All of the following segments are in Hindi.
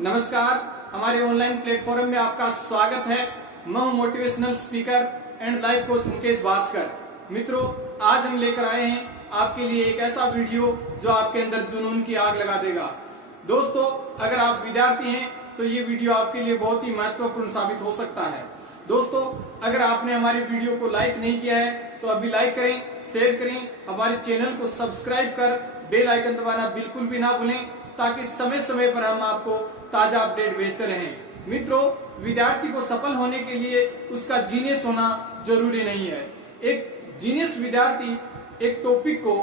नमस्कार, हमारे ऑनलाइन प्लेटफॉर्म में आपका स्वागत है। मैं हूं motivational speaker and life coach Mukesh Bhaskar. मित्रों, आज हम लेकर आए हैं आपके लिए एक ऐसा वीडियो जो आपके अंदर जुनून की आग लगा देगा। दोस्तों, अगर आप विद्यार्थी हैं तो ये वीडियो आपके लिए बहुत ही महत्वपूर्ण साबित हो सकता है। दोस्तों, अगर आपने हमारी वीडियो को लाइक नहीं किया है तो अभी लाइक करें, शेयर करें, हमारे चैनल को सब्सक्राइब कर बेल आइकन दबाना बिल्कुल भी ना भूलें, ताकि समय समय पर हम आपको ताजा अपडेट भेजते रहें। मित्रों, विद्यार्थी को सफल होने के लिए उसका जीनियस होना जरूरी नहीं है। एक जीनियस विद्यार्थी एक टॉपिक को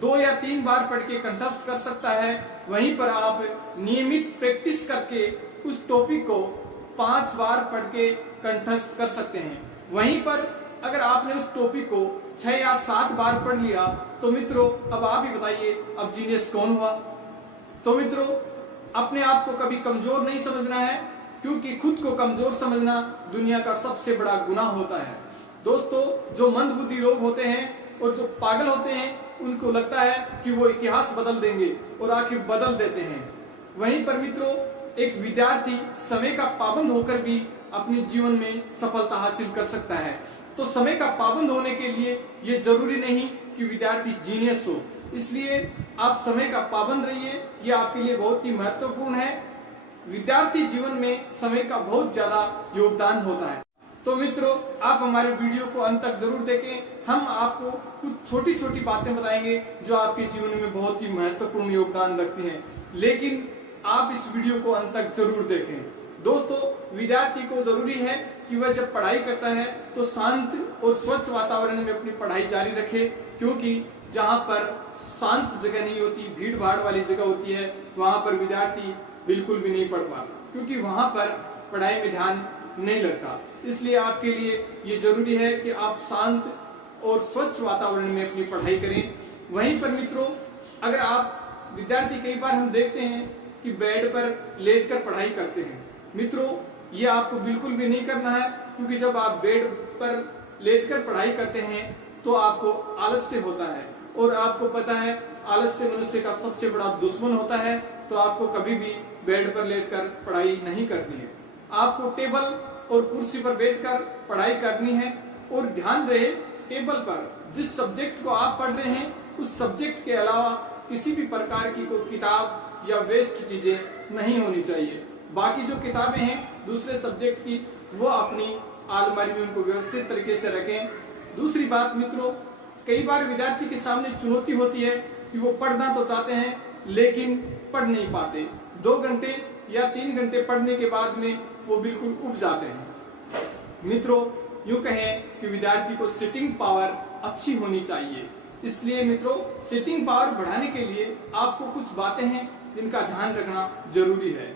2 या 3 बार पढ़ के कंठस्थ कर सकता है। वहीं पर आप नियमित प्रैक्टिस करके उस टॉपिक को 5 बार पढ़ के कंठस्थ कर सकते हैं। वहीं पर अगर आपने उस टॉपिक को 6 या 7 बार पढ़ लिया तो मित्रों, अब आप ही बताइए, अब जीनियस कौन हुआ? तो मित्रों, अपने आप को कभी कमजोर नहीं समझना है, क्योंकि खुद को कमजोर समझना दुनिया का सबसे बड़ा गुनाह होता है। दोस्तों, जो मंदबुद्धि लोग होते हैं और जो पागल होते हैं, उनको लगता है कि वो इतिहास बदल देंगे और आखिर बदल देते हैं। वहीं पर मित्रों, एक विद्यार्थी समय का पाबंद होकर भी अपने जीवन में सफलता हासिल कर सकता है। तो समय का पाबंद होने के लिए ये जरूरी नहीं कि विद्यार्थी जीनियस हो, इसलिए आप समय का पाबंद रहिए। ये आपके लिए बहुत ही महत्वपूर्ण है। विद्यार्थी जीवन में समय का बहुत ज्यादा योगदान होता है। तो मित्रों, आप हमारे वीडियो को अंत तक जरूर देखें। हम आपको कुछ छोटी छोटी बातें बताएंगे जो आपके जीवन में बहुत ही महत्वपूर्ण योगदान रखती हैं, लेकिन आप इस वीडियो को अंत तक जरूर देखें। दोस्तों, विद्यार्थी को जरूरी है कि वह जब पढ़ाई करता है तो शांत और स्वच्छ वातावरण में अपनी पढ़ाई जारी रखे, क्योंकि जहाँ पर शांत जगह नहीं होती, भीड़ भाड़ वाली जगह होती है, वहां पर विद्यार्थी बिल्कुल भी नहीं पढ़ पाता, क्योंकि वहां पर पढ़ाई में ध्यान नहीं लगता। इसलिए आपके लिए ये जरूरी है कि आप शांत और स्वच्छ वातावरण में अपनी पढ़ाई करें। वहीं पर मित्रों, अगर आप विद्यार्थी, कई बार हम देखते हैं कि बेड पर लेटकर पढ़ाई करते हैं। मित्रों, ये आपको बिल्कुल भी नहीं करना है, क्योंकि जब आप बेड पर लेटकर पढ़ाई करते हैं तो आपको आलस्य होता है, और आपको पता है आलस्य मनुष्य का सबसे बड़ा दुश्मन होता है। तो आपको कभी भी बेड पर लेटकर पढ़ाई नहीं करनी है। आपको टेबल और कुर्सी पर बैठकर पढ़ाई करनी है, और ध्यान रहे, टेबल पर जिस सब्जेक्ट को आप पढ़ रहे हैं उस सब्जेक्ट के अलावा किसी भी प्रकार की कोई किताब या वेस्ट चीजें नहीं होनी चाहिए। बाकी जो किताबें हैं दूसरे सब्जेक्ट की, वो अपनी अलमारी में उनको व्यवस्थित तरीके से रखें। दूसरी बात मित्रों, कई बार विद्यार्थी के सामने चुनौती होती है कि वो पढ़ना तो चाहते हैं लेकिन पढ़ नहीं पाते। 2 घंटे या 3 घंटे पढ़ने के बाद में वो बिल्कुल उब जाते हैं। मित्रों, यूं कहें कि विद्यार्थी को सिटिंग पावर अच्छी होनी चाहिए। इसलिए मित्रों, सिटिंग पावर बढ़ाने के लिए आपको कुछ बातें हैं जिनका ध्यान रखना जरूरी है।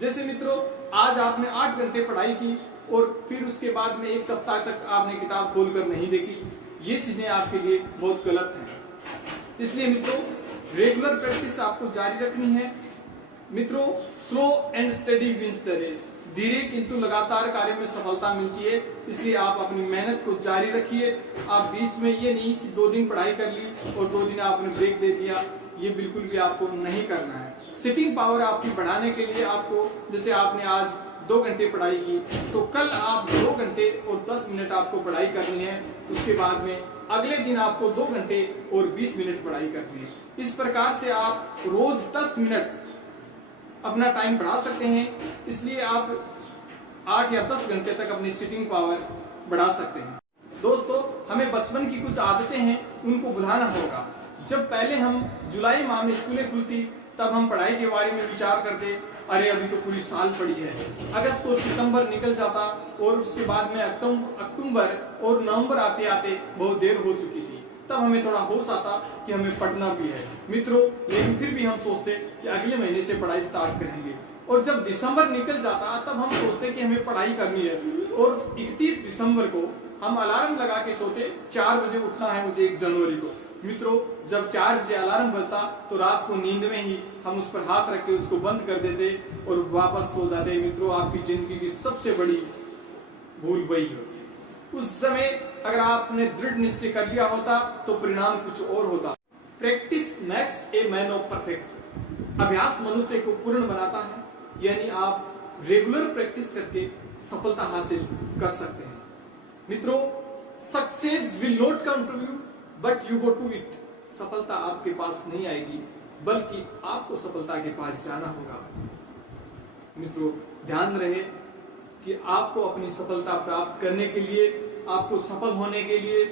जैसे मित्रों, आज आपने 8 घंटे पढ़ाई की और फिर उसके बाद में 1 सप्ताह तक आपने किताब खोलकर नहीं देखी, ये चीजें आपके लिए बहुत गलत हैं। इसलिए मित्रों, रेगुलर प्रैक्टिस आपको जारी रखनी है। मित्रों, slow and steady wins the race. धीरे किंतु लगातार कार्य में सफलता मिलती है, इसलिए आप अपनी मेहनत को जारी रखिए। आप बीच में ये नहीं कि 2 दिन पढ़ाई कर ली और 2 दिन आपने ब्रेक दे दिया, ये बिल्कुल भी आपको नहीं करना है। सिटिंग पावर आपकी बढ़ाने के लिए आपको, जैसे आपने आज 2 घंटे पढ़ाई की, तो कल आप 2 घंटे और 10 मिनट आपको पढ़ाई करनी है। उसके बाद में अगले दिन आपको 2 घंटे और 20 मिनट पढ़ाई करनी है। इस प्रकार से आप रोज 10 मिनट अपना टाइम बढ़ा सकते हैं। इसलिए आप 8 या 10 घंटे तक अपनी सिटिंग पावर बढ़ा सकते हैं। दोस्तों, हमें बचपन की कुछ आदतें हैं, उनको भुलाना होगा। जब पहले हम जुलाई माह में स्कूलें खुलती, तब हम पढ़ाई के बारे में विचार करते, अरे अभी तो पूरी साल पड़ी है। अगस्त और सितंबर निकल जाता और उसके बाद में अक्टूबर और नवंबर आते आते बहुत देर हो चुकी थी। तब हमें थोड़ा होश आता कि हमें पढ़ना भी है मित्रों, लेकिन फिर भी हम सोचते कि अगले महीने से पढ़ाई स्टार्ट करेंगे। और जब दिसंबर निकल जाता तब हम सोचते कि हमें पढ़ाई करनी है, और 31 दिसंबर को हम अलार्म लगा के सोते 4 बजे उठना है मुझे 1 जनवरी को। मित्रों, जब 4 बजे अलार्म बजता तो रात को नींद में ही हम उस पर हाथ रख के उसको बंद कर देते और वापस सो जाते। मित्रों, आपकी जिंदगी की सबसे बड़ी भूल वही होती है। उस समय अगर आपने दृढ़ निश्चय कर लिया होता तो परिणाम कुछ और होता। Practice makes a man of perfect. अभ्यास मनुष्य को पूर्ण बनाता है। यानी आप रेगुलर प्रैक्टिस करके सफलता हासिल कर सकते हैं। मित्रों, success will not come to you but you go to it. सफलता आपके पास नहीं आएगी बल्कि आपको सफलता के पास जाना होगा। मित्रों, ध्यान रहे कि आपको अपनी सफलता प्राप्त करने के लिए, आपको सफल होने के लिए,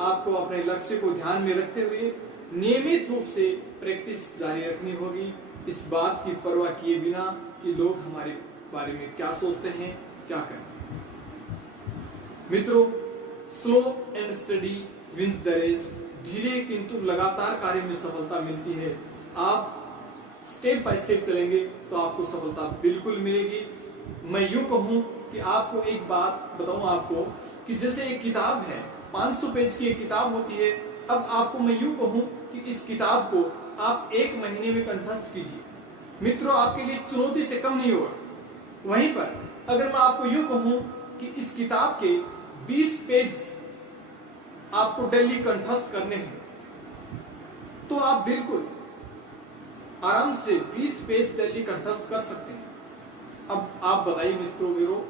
आपको अपने लक्ष्य को ध्यान में रखते हुए नियमित रूप से प्रैक्टिस जारी रखनी होगी, इस बात की परवाह किए बिना कि लोग हमारे बारे में क्या सोचते हैं, क्या करते हैं। मित्रों, slow and steady wins the race. धीरे किंतु लगातार कार्य में सफलता मिलती है। आप स्टेप बाय स्टेप चलेंगे तो आपको सफलता बिल्कुल मिलेगी। मैं यूं कहूं कि आपको एक बात बताऊं आपको कि जैसे एक किताब है, 500 पेज की एक किताब होती है। अब आपको मैं यूं कहूं कि इस किताब को आप 1 महीने में कंठस्थ कीजिए। मित्रों, आपके लिए चुनौती से कम नहीं होगा। वहीं पर अगर मैं आपको यूं कहूं कि इस किताब के 20 पेज आपको डेली कंठस्थ करने हैं, तो आप बिल्कुल आराम से 20 पेज डेली कंठस्थ कर सकते हैं। अब आप बताइए मित्रों मेरो,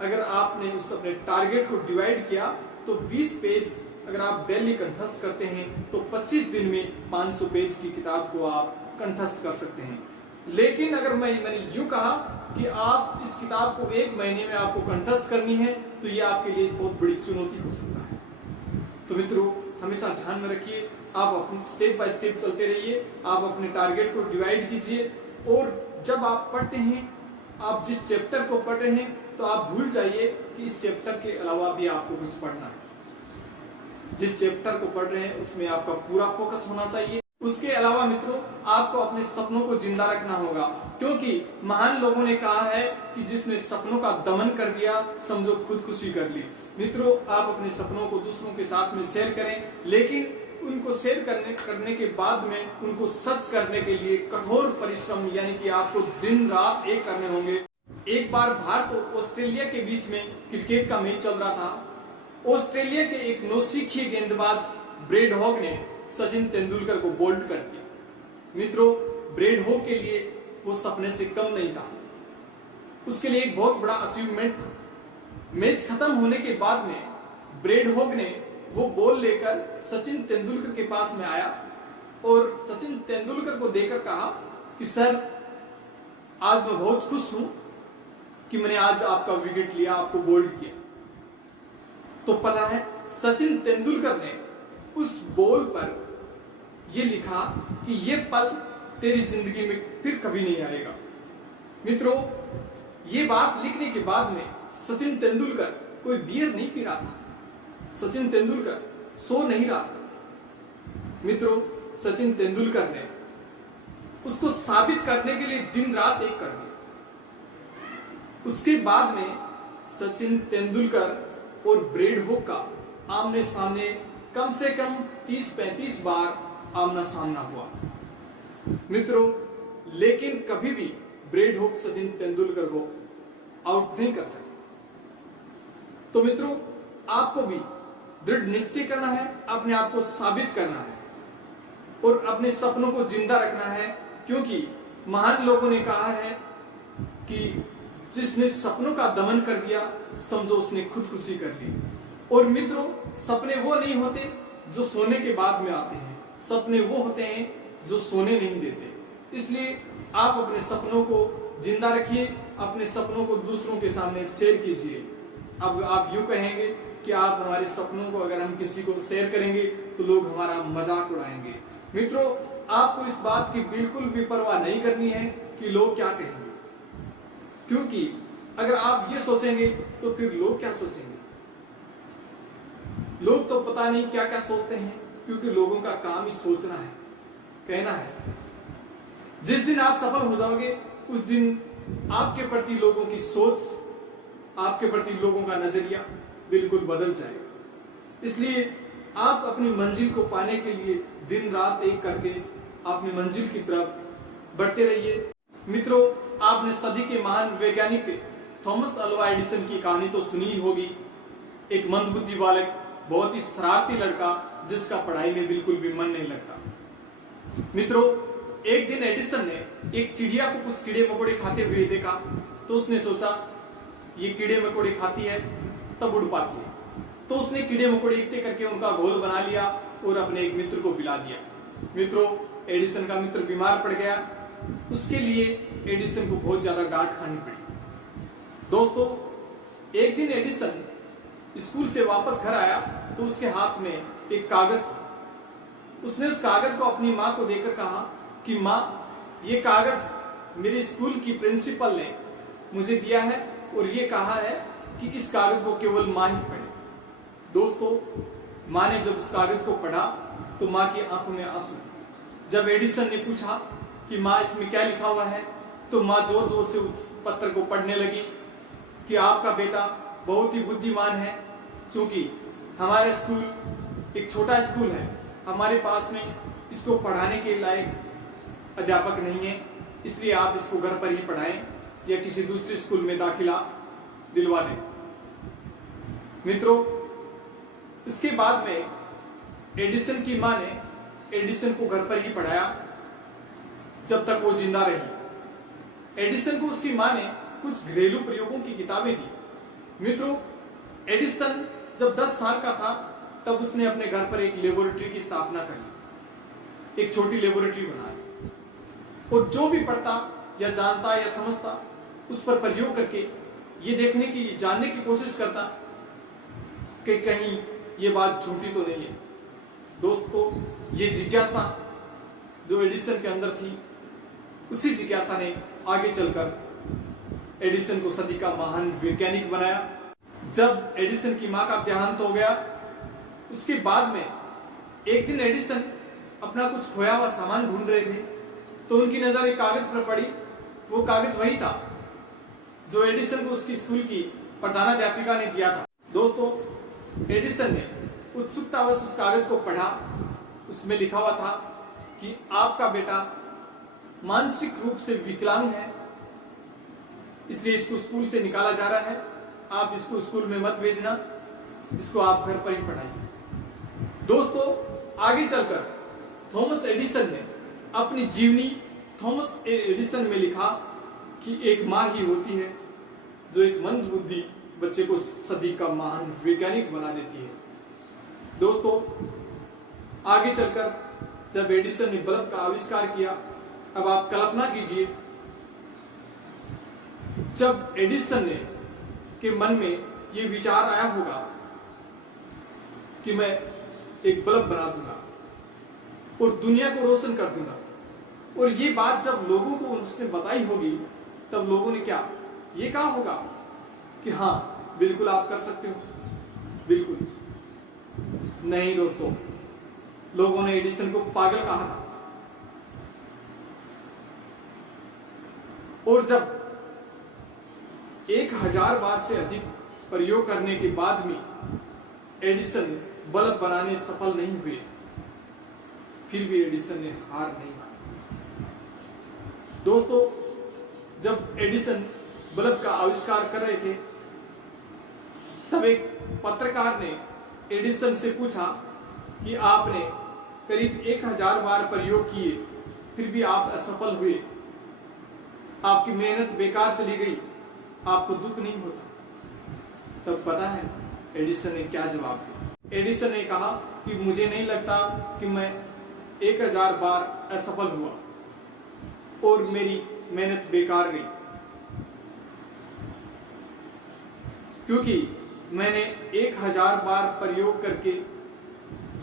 अगर आपने उस अपने टारगेट को डिवाइड किया तो 20 पेज अगर आप डेली कंठस्थ करते हैं तो 25 दिन में 500 पेज की किताब को आप कंठस्थ कर सकते हैं। लेकिन अगर मैंने यूं कहा कि आप इस किताब को 1 महीने में आपको कंठस्थ करनी है तो ये आपके लिए बहुत बड़ी चुनौती हो सकता है। तो मित्रों, हमेशा ध्यान में रखिए, आप अपने स्टेप बाय स्टेप चलते रहिए, आप अपने टारगेट को डिवाइड कीजिए और जब आप पढ़ते हैं, आप जिस चैप्टर को पढ़ रहे हैं तो आप भूल जाइए कि इस चैप्टर के अलावा भी आपको कुछ पढ़ना है। जिस चैप्टर को पढ़ रहे हैं उसमें आपका पूरा फोकस होना चाहिए। उसके अलावा मित्रों, आपको अपने सपनों को जिंदा रखना होगा, क्योंकि महान लोगों ने कहा है कि जिसने सपनों का दमन कर दिया समझो खुदकुशी कर ली। मित्रों, आप अपने सपनों को दूसरों के साथ में शेयर करें, लेकिन उनको शेयर करने के बाद में उनको सच करने के लिए कठोर परिश्रम यानी कि आपको दिन रात एक करने होंगे। एक बार भारत और ऑस्ट्रेलिया के बीच में क्रिकेट का मैच चल रहा था। ऑस्ट्रेलिया के एक नौसिखिए गेंदबाज ब्रेड हॉग ने सचिन तेंदुलकर को बोल्ड कर दिया। मित्रों, ब्रेड हॉग के लिए वो सपने से कम नहीं था, उसके लिए एक बहुत बड़ा अचीवमेंट था। मैच खत्म होने के बाद में ब्रेड हॉग ने वो बॉल लेकर सचिन तेंदुलकर के पास में आया और सचिन तेंदुलकर को देखकर कहा कि सर, आज मैं बहुत खुश हूं कि मैंने आज आपका विकेट लिया, आपको बोल्ड किया। तो पता है, सचिन तेंदुलकर ने उस बॉल पर यह लिखा कि यह पल तेरी जिंदगी में फिर कभी नहीं आएगा। मित्रों, ये बात लिखने के बाद में सचिन तेंदुलकर कोई बियर नहीं पी रहा था, सचिन तेंदुलकर सो नहीं रहा था। मित्रों, सचिन तेंदुलकर ने उसको साबित करने के लिए दिन रात एक कर दिया। उसके बाद में सचिन तेंदुलकर और ब्रेड हॉग का आमने सामने कम से कम 30-35 बार आमना सामना हुआ। मित्रों, लेकिन कभी भी ब्रेड हॉग सचिन तेंदुलकर को आउट नहीं कर सके। तो मित्रों, आपको भी दृढ़ निश्चय करना है, अपने आप को साबित करना है और अपने सपनों को जिंदा रखना है, क्योंकि महान लोगों ने कहा है कि जिसने सपनों का दमन कर दिया समझो उसने खुदकुशी कर ली। और मित्रों, सपने वो नहीं होते जो सोने के बाद में आते हैं, सपने वो होते हैं जो सोने नहीं देते। इसलिए आप अपने सपनों को जिंदा रखिए, अपने सपनों को दूसरों के सामने शेयर कीजिए। अब आप यूं कहेंगे कि आप हमारे सपनों को अगर हम किसी को शेयर करेंगे तो लोग हमारा मजाक उड़ाएंगे। मित्रों, आपको इस बात की बिल्कुल भी परवाह नहीं करनी है कि लोग क्या कहेंगे, क्योंकि अगर आप ये सोचेंगे तो फिर लोग क्या सोचेंगे। लोग तो पता नहीं क्या क्या सोचते हैं, क्योंकि लोगों का काम ही सोचना है, कहना है। जिस दिन आप सफल हो जाओगे उस दिन आपके प्रति लोगों की सोच, आपके प्रति लोगों का नजरिया बिल्कुल बदल जाएगा। इसलिए आप अपनी मंजिल को पाने के लिए दिन रात एक करके अपनी मंजिल की तरफ बढ़ते रहिए। मित्रों, आपने सदी के महान वैज्ञानिक थॉमस अल्वा एडिसन की कहानी तो सुनी ही होगी। एक मंदबुद्धि बालक, बहुत ही शरारती लड़का जिसका पढ़ाई में बिल्कुल भी मन नहीं लगता। मित्रों, एक दिन एडिसन ने एक चिड़िया को कुछ कीड़े मकोड़े खाते हुए देखा, तो उसने सोचा ये कीड़े मकोड़े खाती है तब उड़ पाती है। तो उसने कीड़े मकोड़े इकट्ठे करके उनका घोल बना लिया और अपने एक मित्र को पिला दिया। मित्रों, एडिसन का मित्र बीमार पड़ गया, उसके लिए एडिसन को बहुत ज्यादा डांट खानी पड़ी। दोस्तों, एक दिन एडिसन स्कूल से वापस घर आया तो उसके हाथ में एक कागज था। उसने उस कागज को अपनी माँ को देकर कहा कि माँ, ये कागज मेरे स्कूल की प्रिंसिपल ने मुझे दिया है और ये कहा है कि इस कागज को केवल माँ ही पढ़े। दोस्तों, माँ ने जब उस कागज को पढ़ा तो माँ की आंखों में आंसू। जब एडिसन ने पूछा कि माँ इसमें क्या लिखा हुआ है, तो माँ जोर जोर से उस पत्र को पढ़ने लगी कि आपका बेटा बहुत ही बुद्धिमान है। क्योंकि हमारा स्कूल एक छोटा स्कूल है, हमारे पास में इसको पढ़ाने के लायक अध्यापक नहीं है, इसलिए आप इसको घर पर ही पढ़ाएं या किसी दूसरे स्कूल में दाखिला दिलवा दें। मित्रों, इसके बाद में एडिसन की मां ने एडिसन को घर पर ही पढ़ाया जब तक वो जिंदा रही। एडिसन को उसकी मां ने कुछ घरेलू प्रयोगों की किताबें दी। मित्रों, एडिसन जब 10 साल का था तब उसने अपने घर पर एक लेबोरेटरी की स्थापना कर ली, एक छोटी लेबोरेटरी बना ली, और जो भी पढ़ता या जानता या समझता उस पर प्रयोग करके ये देखने की, जानने की कोशिश करता कि कहीं ये बात झूठी तो नहीं है। दोस्तों, ये जिज्ञासा जो एडिसन के अंदर थी, उसी जिज्ञासा ने आगे चलकर एडिसन को सदी का महान वैज्ञानिक बनाया। जब एडिसन की मां का देहांत हो गया, उसके बाद में एक दिन एडिसन अपना कुछ खोया हुआ सामान ढूंढ रहे थे, तो उनकी नजर एक कागज पर पड़ी। वो कागज वही था जो एडिसन को उसकी स्कूल की प्रधानाध्यापिका ने दिया था। दोस्तों, एडिसन ने उत्सुकतावश उस कागज को पढ़ा। उसमें लिखा हुआ था कि आपका बेटा मानसिक रूप से विकलांग है, इसलिए इसको स्कूल से निकाला जा रहा है। आप इसको स्कूल में मत भेजना, इसको आप घर पर ही पढ़ाइए। दोस्तों, आगे चलकर थॉमस एडिसन ने अपनी जीवनी थॉमस एडिसन में लिखा कि एक माँ ही होती है जो एक मंदबुद्धि बच्चे को सदी का महान वैज्ञानिक बना देती है। दोस्तों, आगे चलकर जब एडिसन ने बल्ब का आविष्कार किया, अब आप कल्पना कीजिए जब एडिसन ने के मन में ये विचार आया होगा कि मैं एक बल्ब बना दूंगा और दुनिया को रोशन कर दूंगा, और ये बात जब लोगों को उसने बताई होगी, तब लोगों ने क्या ये कहा होगा कि हाँ बिल्कुल आप कर सकते हो। बिल्कुल नहीं दोस्तों, लोगों ने एडिसन को पागल कहा था। और जब 1000 बार से अधिक प्रयोग करने के बाद में एडिसन बल्ब बनाने सफल नहीं हुए, फिर भी एडिसन ने हार नहीं मानी। दोस्तों, जब एडिसन बल्ब का आविष्कार कर रहे थे, तब एक पत्रकार ने एडिसन से पूछा कि आपने करीब 1000 बार प्रयोग किए, फिर भी आप असफल हुए, आपकी मेहनत बेकार चली गई, आपको दुख नहीं होता? तब पता है एडिसन ने क्या जवाब दिया? एडिसन ने कहा कि मुझे नहीं लगता कि मैं 1000 बार असफल हुआ और मेरी मेहनत बेकार गई, क्योंकि मैंने 1000 बार प्रयोग करके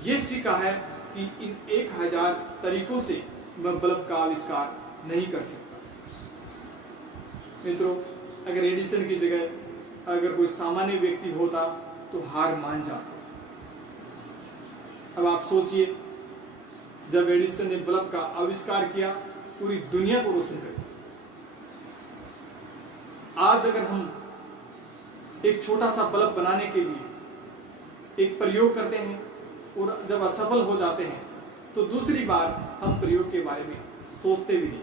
ये सीखा है कि इन 1000 तरीकों से मैं बल्ब का आविष्कार नहीं कर सकता। मित्रों, अगर एडिसन की जगह अगर कोई सामान्य व्यक्ति होता तो हार मान जाता। अब आप सोचिए, जब एडिसन ने बल्ब का आविष्कार किया, पूरी दुनिया को रोशन कर दिया। आज अगर हम एक छोटा सा बल्ब बनाने के लिए एक प्रयोग करते हैं और जब असफल हो जाते हैं, तो दूसरी बार हम प्रयोग के बारे में सोचते भी नहीं।